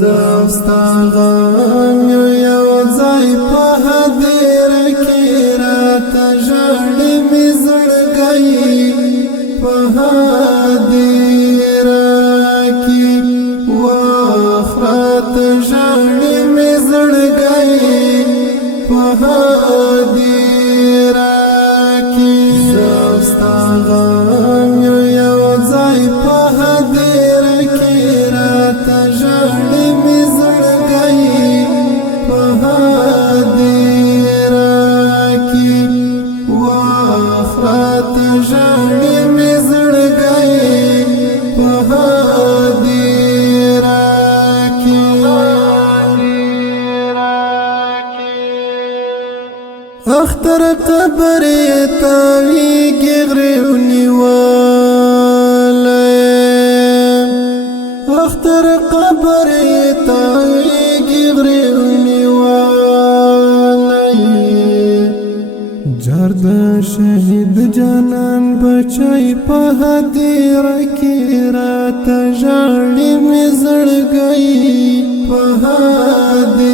زوستا غم یو ځای په هدیر کې راته ژړې مې زړګی په هدیر کې واخرت ژړې مې زړګی په هدیر کې زوستا غم یو ځای په هدیر کې راته ژړې مې زړګی په هدیر کې واخرت ژړې مې زړګی په هدیر کې اختر قبر تاویږي غرونی اختر قبر تاویږي غرونی جرد شهید جانان بچای په هدیر کې راته ژړې مې زړګی په هدیر